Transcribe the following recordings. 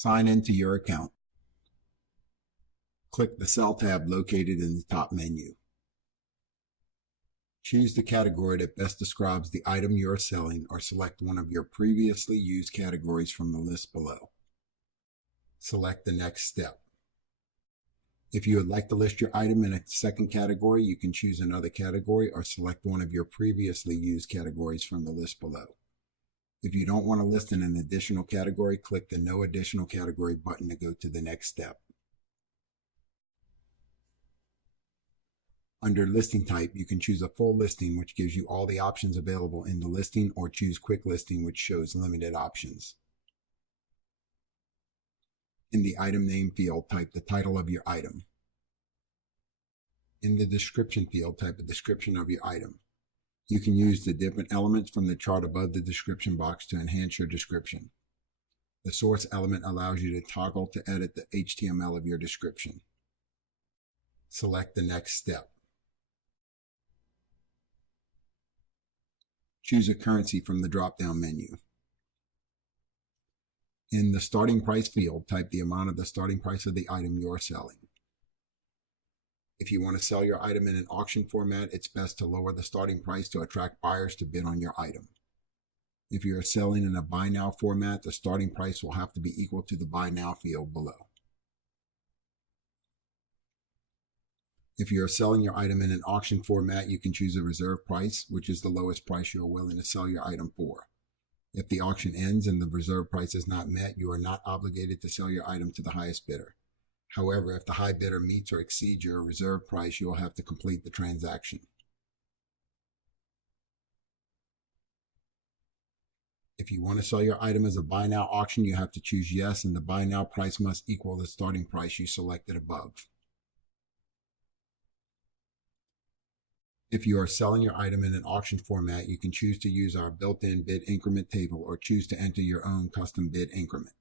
Sign into your account. Click the Sell tab located in the top menu. Choose the category that best describes the item you are selling or select one of your previously used categories from the list below. Select the next step. If you would like to list your item in a second category, you can choose another category or select one of your previously used categories from the list below. If you don't want to list in an additional category, click the No Additional Category button to go to the next step. Under Listing Type, you can choose a full listing, which gives you all the options available in the listing, or choose Quick Listing, which shows limited options. In the Item Name field, type the title of your item. In the Description field, type a description of your item. You can use the different elements from the chart above the description box to enhance your description. The source element allows you to toggle to edit the HTML of your description. Select the next step. Choose a currency from the drop-down menu. In the Starting Price field, type the amount of the starting price of the item you are selling. If you want to sell your item in an auction format, it's best to lower the starting price to attract buyers to bid on your item. If you are selling in a Buy Now format, the starting price will have to be equal to the Buy Now field below. If you are selling your item in an auction format, you can choose a reserve price, which is the lowest price you are willing to sell your item for. If the auction ends and the reserve price is not met, you are not obligated to sell your item to the highest bidder. However, if the high bidder meets or exceeds your reserve price, you will have to complete the transaction. If you want to sell your item as a Buy Now auction, you have to choose Yes, and the Buy Now price must equal the starting price you selected above. If you are selling your item in an auction format, you can choose to use our built-in bid increment table or choose to enter your own custom bid increment.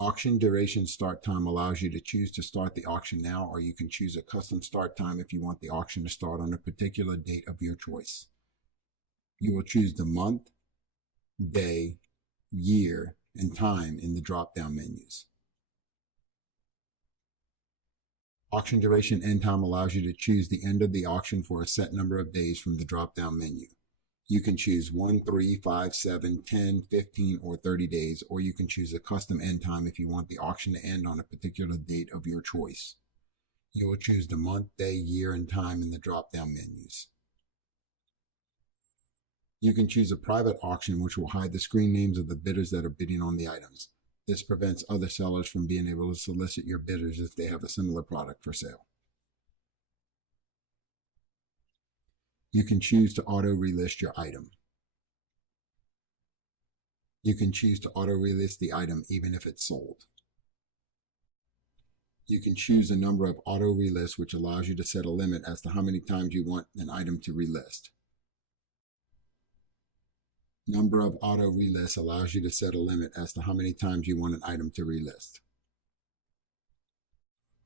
Auction duration start time allows you to choose to start the auction now, or you can choose a custom start time if you want the auction to start on a particular date of your choice. You will choose the month, day, year, and time in the drop-down menus. Auction duration end time allows you to choose the end of the auction for a set number of days from the drop-down menu. You can choose 1, 3, 5, 7, 10, 15, or 30 days, or you can choose a custom end time if you want the auction to end on a particular date of your choice. You will choose the month, day, year, and time in the drop-down menus. You can choose a private auction, which will hide the screen names of the bidders that are bidding on the items. This prevents other sellers from being able to solicit your bidders if they have a similar product for sale. You can choose to auto-relist your item. You can choose to auto-relist the item even if it's sold. You can choose a number of auto-relists, which allows you to set a limit as to how many times you want an item to relist. Number of auto relists allows you to set a limit as to how many times you want an item to relist.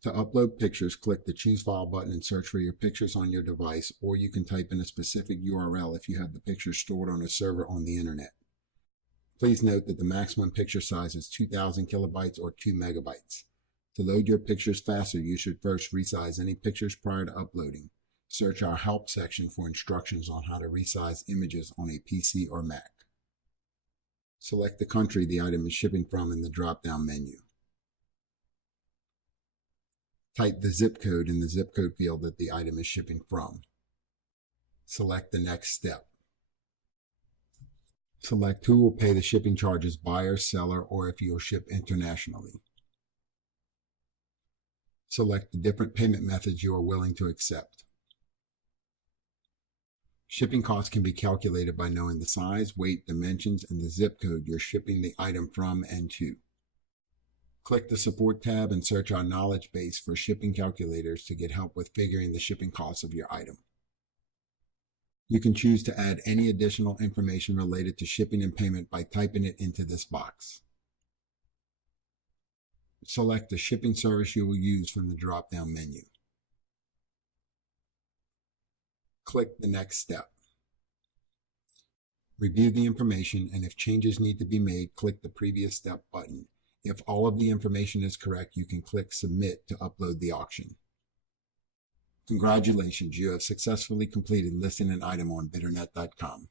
To upload pictures, click the Choose File button and search for your pictures on your device, or you can type in a specific URL if you have the pictures stored on a server on the internet. Please note that the maximum picture size is 2,000 kilobytes or 2 megabytes. To load your pictures faster, you should first resize any pictures prior to uploading. Search our Help section for instructions on how to resize images on a PC or Mac. Select the country the item is shipping from in the drop-down menu. Type the zip code in the zip code field that the item is shipping from. Select the next step. Select who will pay the shipping charges, buyer, seller, or if you will ship internationally. Select the different payment methods you are willing to accept. Shipping costs can be calculated by knowing the size, weight, dimensions, and the zip code you're shipping the item from and to. Click the Support tab and search our knowledge base for shipping calculators to get help with figuring the shipping costs of your item. You can choose to add any additional information related to shipping and payment by typing it into this box. Select the shipping service you will use from the drop-down menu. Click the next step. Review the information, and if changes need to be made, click the Previous Step button. If all of the information is correct, you can click Submit to upload the auction. Congratulations, you have successfully completed listing an item on BIDernet.com.